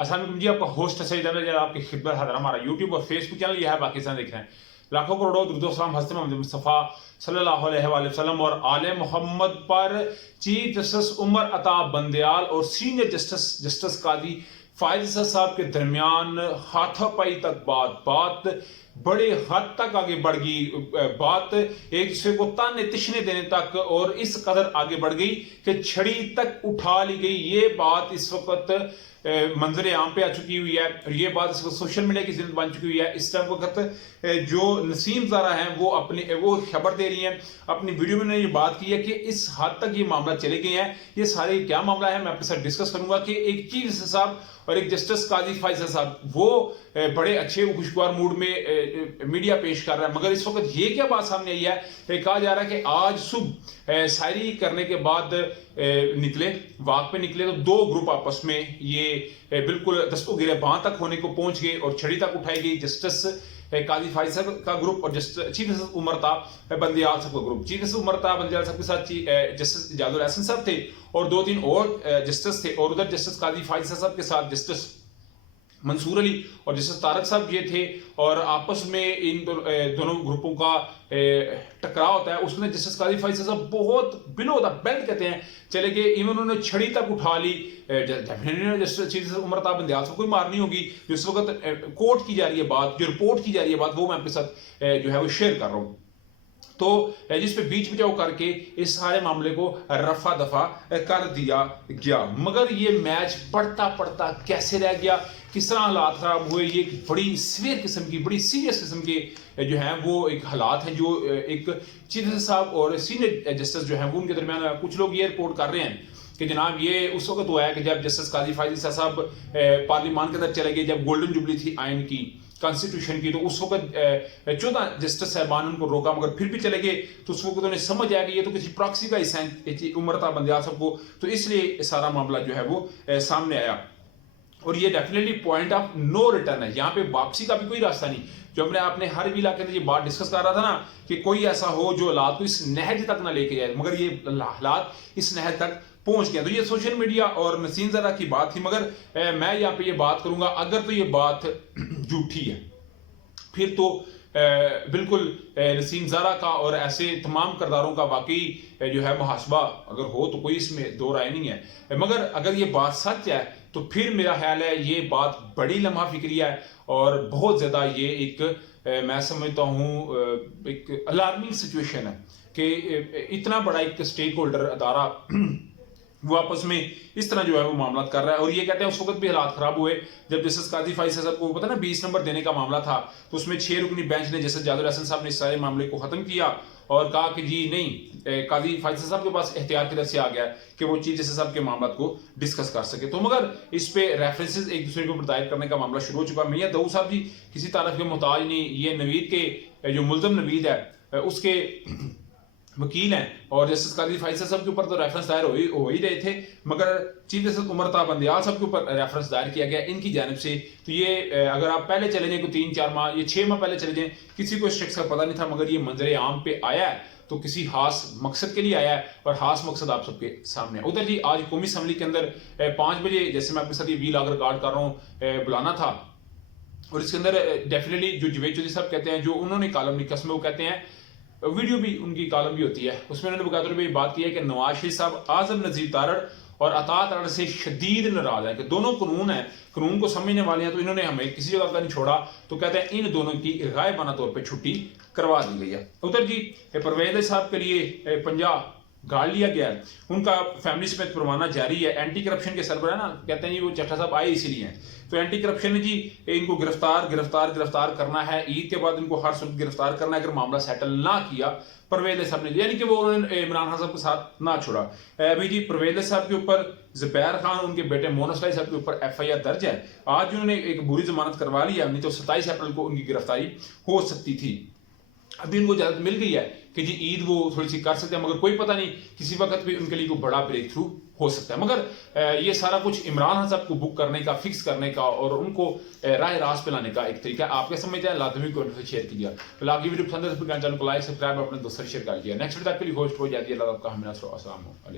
अस्सलाम वालेकुम जी, आपका होस्ट सईद अहमद आपकी खिदमत हाजिर। हमारा यूट्यूब और फेसबुक चैनल यह है, पाकिस्तान देख रहे हैं। लाखों करोड़ों दुरूद सलाम हज़रत मोहम्मद मुस्तफ़ा सल्लल्लाहु अलैहि वसल्लम और आले मोहम्मद पर चीफ जस्टिस उमर अता बंदयाल और सीनियर जस्टिस काजी फायज साहब के दरमियान हाथापाई तक बात बड़े हद तक आगे बढ़ गई। बात एक दूसरे को ताने तिशने देने तक और इस कदर आगे बढ़ गई कि छड़ी तक उठा ली गई। ये बात इस वक्त मंजर आम पे आ चुकी हुई है और ये बात इस वक्त सोशल मीडिया की जिंदगी बन चुकी हुई है। इस टाइम वक्त जो नसीम ज़ारा हैं वो खबर दे रही हैं, अपनी वीडियो में ये बात की है कि इस हद तक ये मामला चले गए हैं। ये सारे क्या मामला है मैं आपके साथ डिस्कस करूंगा कि एक चीफ जस्टिस साहब और एक जस्टिस काजी फायज साहब वो बड़े अच्छे खुशगवार मूड में मीडिया पेश कर रहा है, मगर इस वक्त ये क्या बात सामने आई है। कहा जा रहा है कि आज सुबह शायरी करने के बाद निकले वाक पे निकले तो दो ग्रुप आपस में ये बिल्कुल दस्तों गिरेबान तक होने को पहुंच गए और छड़ी तक उठाई गई। जस्टिस काजी फायज साहब का ग्रुप और चीफ जस्टिस उमर अता बंदयाल साहब का group. Chief justice Umar Ata Bandial साहब के साथ जस्टिस इजाजुल एहसन साहब थे और दो तीन और जस्टिस थे, और उधर जस्टिस काजी फायज साहब के साथ जस्टिस मंसूर अली और जस्टिस तारक साहब ये थे। और आपस में इन दोनों ग्रुपों का टकराव होता है। उसमें जस्टिस काजी फायज साहब बहुत बिलो द बेल्ट कहते हैं चले गए, इवन उन्होंने छड़ी तक उठा ली। जस्टिस उमर अता बंदयाल साहब कोई मारनी होगी। जो इस वक्त कोर्ट की जा रही है बात, जो रिपोर्ट की जा रही है बात, वो मैं आपके साथ जो है वो शेयर कर रहा हूँ। तो जिस पे बीच बचाव करके इस सारे मामले को रफा दफा कर दिया गया, मगर ये मैच पढ़ता पढ़ता कैसे रह गया, किस तरह हालात खराब हुए, ये एक बड़ी सीवियर किस्म की, बड़ी सीरियस किस्म के जो हैं वो एक हालात हैं जो एक चीफ जस्टिस साहब और सीनियर जस्टिस जो हैं वो उनके दरमियान। कुछ लोग ये रिपोर्ट कर रहे हैं कि जनाब ये उस वक्त हुआ है कि जब जस्टिस काजी फायज साहब पार्लियामान के अंदर चले गए, जब गोल्डन जुबली थी आइन की, कॉन्स्टिट्यूशन की, तो उस वक्त 14 जस्टिस साहबान उनको रोका, मगर फिर भी चले गए। तो उस वक्त उन्हें समझ आया कि ये तो किसी प्रॉक्सी का हिस्सा है उमर अता बंदयाल साहब को, तो इसलिए सारा मामला जो है वो सामने आया। और ये definitely point of no return है, यहाँ पे वापसी का भी कोई रास्ता नहीं। जो हमने आपने हर विला के अंदर ये बात डिस्कस कर रहा था ना कि कोई ऐसा हो जो हालात को इस नहज तक ना लेके जाए, मगर ये हालात इस नहज तक पहुंच गया। तो ये सोशल मीडिया और नसीम ज़ारा की बात थी, मगर मैं यहाँ पे ये बात करूंगा, अगर तो ये बात झूठी है फिर तो बिल्कुल नसीम ज़ारा का और ऐसे तमाम किरदारों का वाकई जो है मुहासबा अगर हो तो कोई इसमें दो राय नहीं है। मगर अगर ये बात सच है तो फिर मेरा ख्याल है ये बात बड़ी लम्हा फिक्रिया है और बहुत ज़्यादा ये एक मैं समझता हूँ एक अलार्मिंग सिचुएशन है कि इतना बड़ा एक स्टेक होल्डर अदारा वो आपस में इस तरह जो है वो मामला कर रहा है। और ये कहते हैं उस वक्त भी हालात खराब हुए जब जस्टिस काजी फायज साहब को पता ना 20 नंबर देने का मामला था, तो उसमें 6 रुकनी बेंच ने जस्टिस इजाजुल एहसन साहब ने इस सारे मामले को खत्म किया और कहा कि जी नहीं, काजी फायज साहब के पास इख्तियार की तरफ से आ गया कि वो चीफ जस्टिस साहब के मामला को डिस्कस कर सके। तो मगर इस पे रेफरेंसेस एक दूसरे को प्रतायद करने का मामला शुरू हो चुका। मियां दाऊद साहब जी किसी तारीफ के मोहताज नहीं, ये नवीद के जो मुलजम नवीद है उसके वकील हैं और जस्टिस काजी फायज साहब के ऊपर तो रेफरेंस दायर हो ही रहे थे, मगर चीफ जस्टिस उमर अता बंदयाल साहब के ऊपर रेफरेंस दायर किया गया इनकी जानिब से। तो ये अगर आप पहले चले जाए कोई 3-4 माह, ये 6 माह पहले चले जाए, किसी को इस शख्स का पता नहीं था, मगर ये मंजर आम पे आया है तो किसी खास मकसद के लिए आया है और खास मकसद आप सबके सामने है। उधर जी आज कौमी असम्बली के अंदर 5 बजे जैसे मैं अपने साथ ये वी लॉग रिकॉर्ड कर रहा हूँ बुलाना था, और इसके अंदर डेफिनेटली जो जवेद चौधरी साहब कहते हैं, जो उन्होंने कॉलम लिखा उसमें वो कहते हैं, वीडियो भी उनकी कॉलम भी होती है, उसमें उन्होंने बकायदा पे बात की है कि नवाज शरीफ साहब आजम नजीर तारड़ और अता तारड़ से शदीद नाराज है कि दोनों कानून है, कानून को समझने वाले हैं, तो इन्होंने हमें किसी जगह का नहीं छोड़ा। तो कहते हैं इन दोनों की गायबाना तौर पर छुट्टी करवा दी गई है। उधर जी परवेज साहब के लिए 50 गाड़ लिया गया है, उनका फैमिली समेत परवाना जारी है। एंटी करप्शन के सरबराह ना कहते हैं जी वो चट्टा साहब आए इसीलिए हैं, तो एंटी करप्शन ने जी इनको गिरफ्तार करना है, ईद के बाद इनको हर सूरत गिरफ्तार करना है। अगर मामला सेटल ना किया परवेज साहब ने, यानी कि वो उन्होंने इमरान खान साहब के साथ ना छोड़ा। अभी जी परवेज साहब के ऊपर ज़ुबैर खान उनके बेटे मोहन असलाई साहब के ऊपर FIR दर्ज है। आज उन्होंने एक बुरी जमानत करवा ली है, नहीं तो 27 अप्रैल को उनकी गिरफ्तारी हो सकती थी। अभी उनको इजाजत मिल गई है कि जी ईद वो थोड़ी सी कर सकते हैं, मगर कोई पता नहीं किसी वक्त भी उनके लिए कोई बड़ा ब्रेक थ्रू हो सकता है। मगर ये सारा कुछ इमरान खान साहब को बुक करने का, फिक्स करने का और उनको राह रास्त पे लाने का एक तरीका है। आपके समझ आए लाजमी को शेयर कीजिए। तो आगे वीडियो पसंद है तो चैनल को लाइक सब्सक्राइब अपने दोस्तों शेयर कर दिया। नेक्स्ट वीडियो तक के लिए होस्ट हो जाती है। अल्लाह आपका हमेशा अस्सलाम वालेकुम।